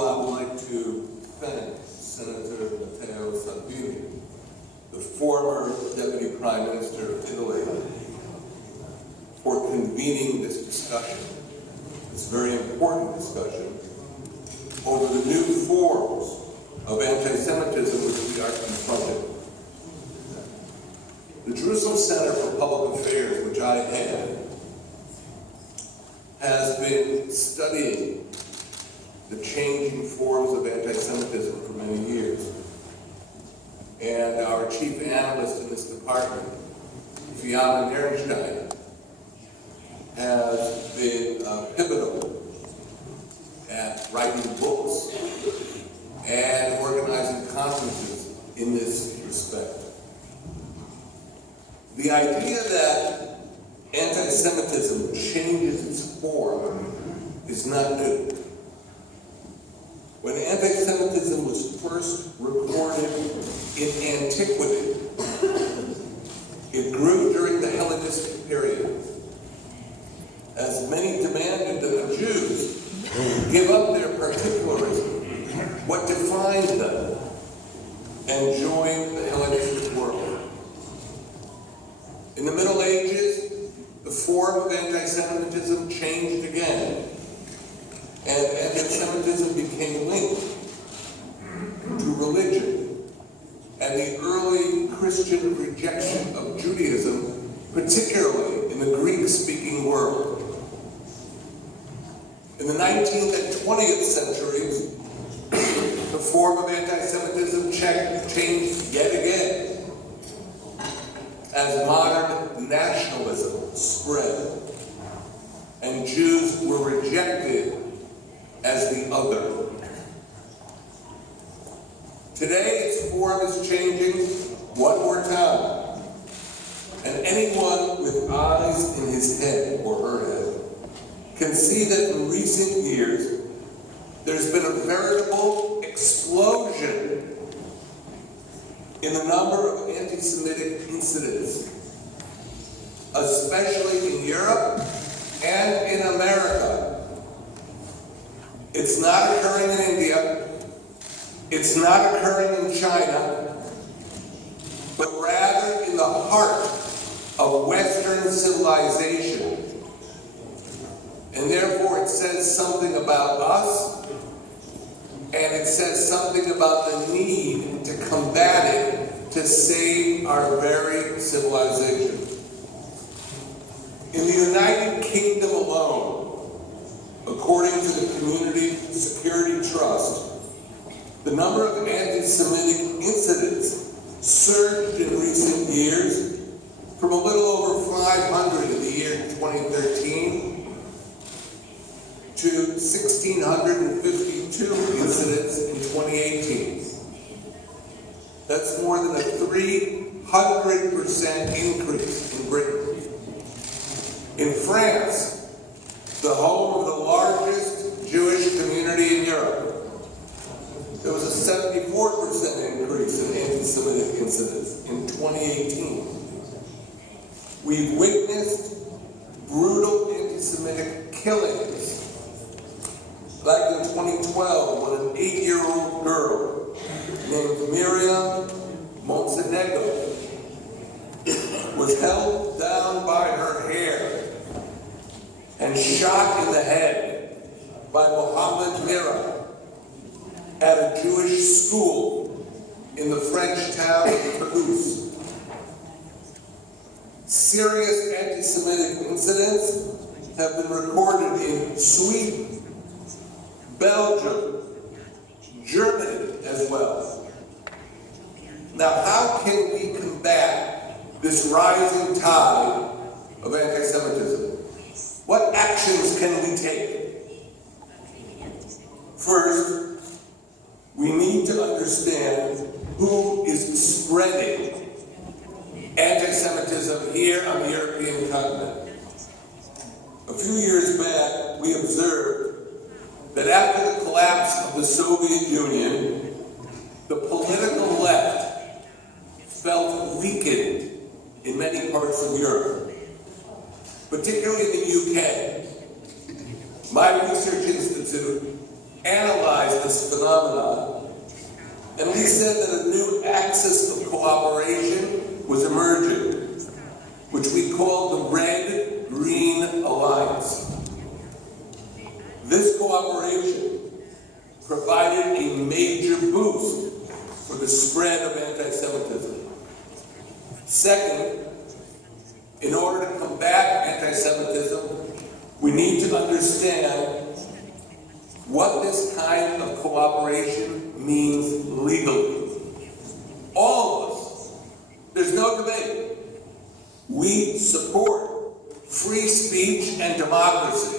all, I would like to thank Senator Matteo Salvini, the former Deputy Prime Minister of Italy, for convening this discussion, this very important discussion, over the new forms of anti-Semitism which we are confronting. The Jerusalem Center for Public Affairs, which I head, has been studying the changing forms of anti-Semitism for many years. And our chief analyst in this department, Fiona Nierenstein, has been pivotal at writing books and organizing conferences in this respect. The idea that anti-Semitism changes its form is not new. When anti-Semitism was first recorded in antiquity, it grew during the Hellenistic period, as many demanded that the Jews give up their particularism, what defined them, and join the Hellenistic world. In the Middle Ages, the form of anti-Semitism changed again, and anti-Semitism became linked to religion and the early Christian rejection of Judaism, particularly in the Greek-speaking world. In the 19th and 20th centuries, the form of anti-Semitism changed yet again as modern nationalism spread and Jews were rejected as the other. Today, its form is changing one more time, and anyone with eyes in his head or her head can see that in recent years there's been a veritable explosion in the number of anti-Semitic incidents, especially in Europe and in America. It's not occurring in India, it's not occurring in China, but rather in the heart of Western civilization. And therefore it says something about us, and it says something about the need to combat it to save our very civilization. In the United Kingdom alone, according to the Community Security Trust, the number of anti-Semitic incidents surged in recent years from a little over 500 in the year 2013 to 1,652 incidents in 2018. That's more than a 300% increase in Britain. In France, the home of the largest Jewish community in Europe, there was a 74% increase in anti-Semitic incidents in 2018. We've witnessed brutal anti-Semitic killings. Back in 2012, when an 8-year-old girl named Miriam Montenegro was held down by her hair and shot in the head by Mohammed Merah at a Jewish school in the French town of Toulouse. Serious anti-Semitic incidents have been recorded in Sweden, Belgium, Germany as well. Now, how can we combat this rising tide of anti-Semitism? What actions can we take? First, we need to understand who is spreading anti-Semitism here on the European continent. A few years back, we observed that after the collapse of the Soviet Union, the political left felt weakened in many parts of Europe, particularly in the UK. My research institute analyzed the this phenomenon, and we said that a new axis of cooperation was emerging, which we called the Red-Green Alliance. This cooperation provided a major boost for the spread of anti-Semitism. Second, in order to combat anti-Semitism, we need to understand what this kind of cooperation means legally. All of us, there's no debate. We support free speech and democracy.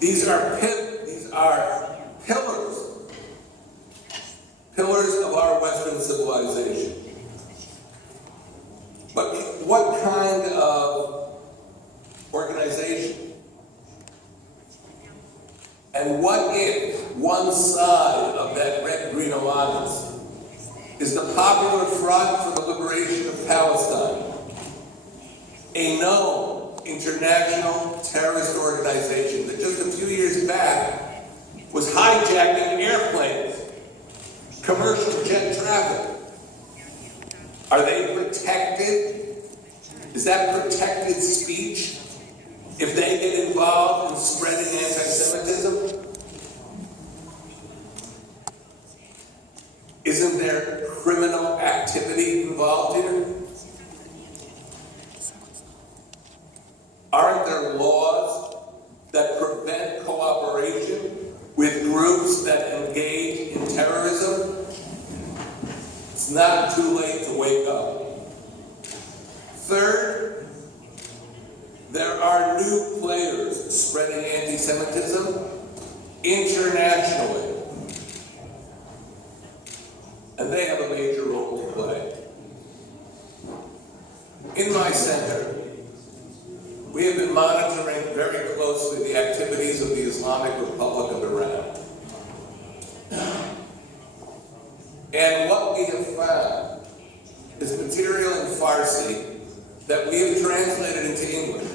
These are pillars of our Western civilization. But what kind of organization? And what if one side of that Red-Green Alliance is the Popular Front for the Liberation of Palestine, a known international terrorist organization that just a few years back was hijacking airplanes, commercial jet traffic? Are they protected? Is that protected speech if they get involved in spreading anti-Semitism? Isn't there criminal activity involved here? Aren't there laws that prevent cooperation with groups that engage in terrorism? It's not too late to wake up. Third, there are new players spreading anti-Semitism internationally. And they have a major role to play. In my center, we have been monitoring very closely the activities of the Islamic Republic of Iran. And what we have found is material in Farsi that we have translated into English.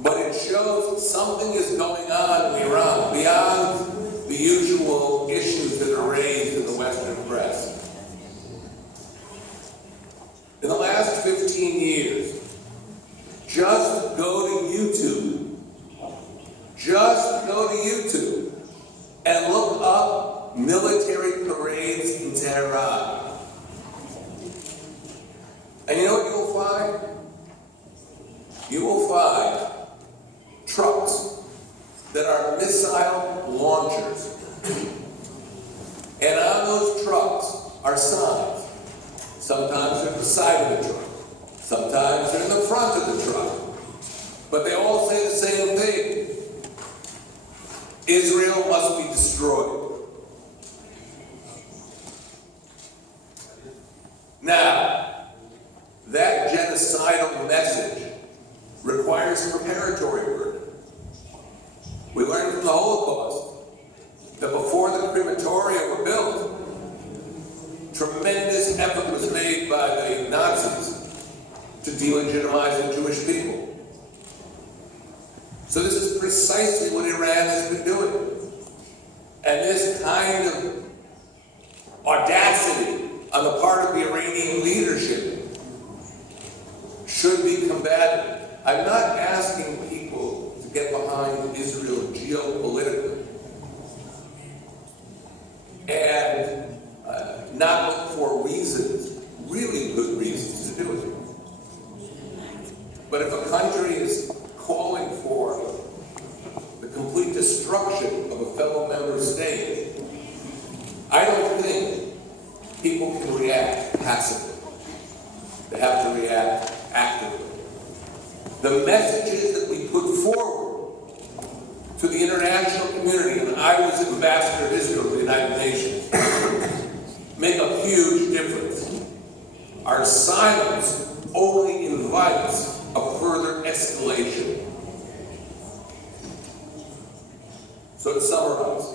But it shows something is going on in Iran beyond the usual issues that are raised in the Western press. In the last 15 years, just go to YouTube. Just go to YouTube and look up military parades in Tehran. And you know what you'll find? You will find trucks that are missile launchers. And on those trucks are signs. Sometimes they're at the side of the truck. Sometimes they're in the front of the truck. But they all say the same thing. Israel must be destroyed. Now, that genocidal message requires preparatory work. We learned from the Holocaust that before the crematoria were built, tremendous effort was made by the Nazis to delegitimize the Jewish people. So this is precisely what Iran has been doing. And this kind of audacity on the part of the Iranian leadership should be combated. I'm not asking people to get behind Israel geopolitically and not look for reasons, really good reasons to do it. But if a country is calling for the complete destruction of a fellow member state, I don't think people can react passively. They have to react actively. The messages that we put forward to the international community, and I was ambassador of Israel to the United Nations, make a huge difference. Our silence only invites a further escalation. So to summarize,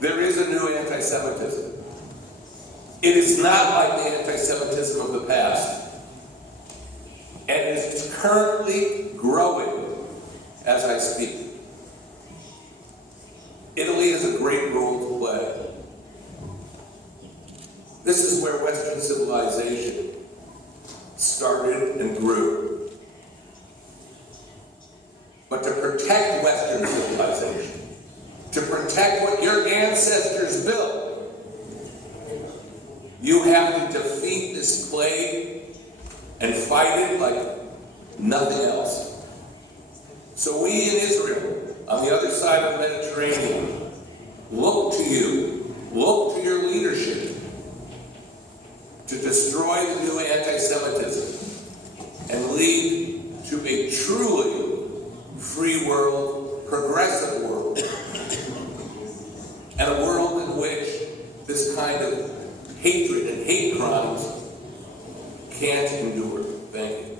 there is a new anti-Semitism. It is not like the anti-Semitism of the past. And it is currently growing as I speak. It This is where Western civilization started and grew. But to protect Western civilization, to protect what your ancestors built, you have to defeat this plague and fight it like nothing else. So we in Israel, on the other side of the Mediterranean, look to you, look to your leadership to destroy the new anti-Semitism and lead to a truly free world, progressive world, and a world in which this kind of hatred and hate crimes can't endure. Thank you.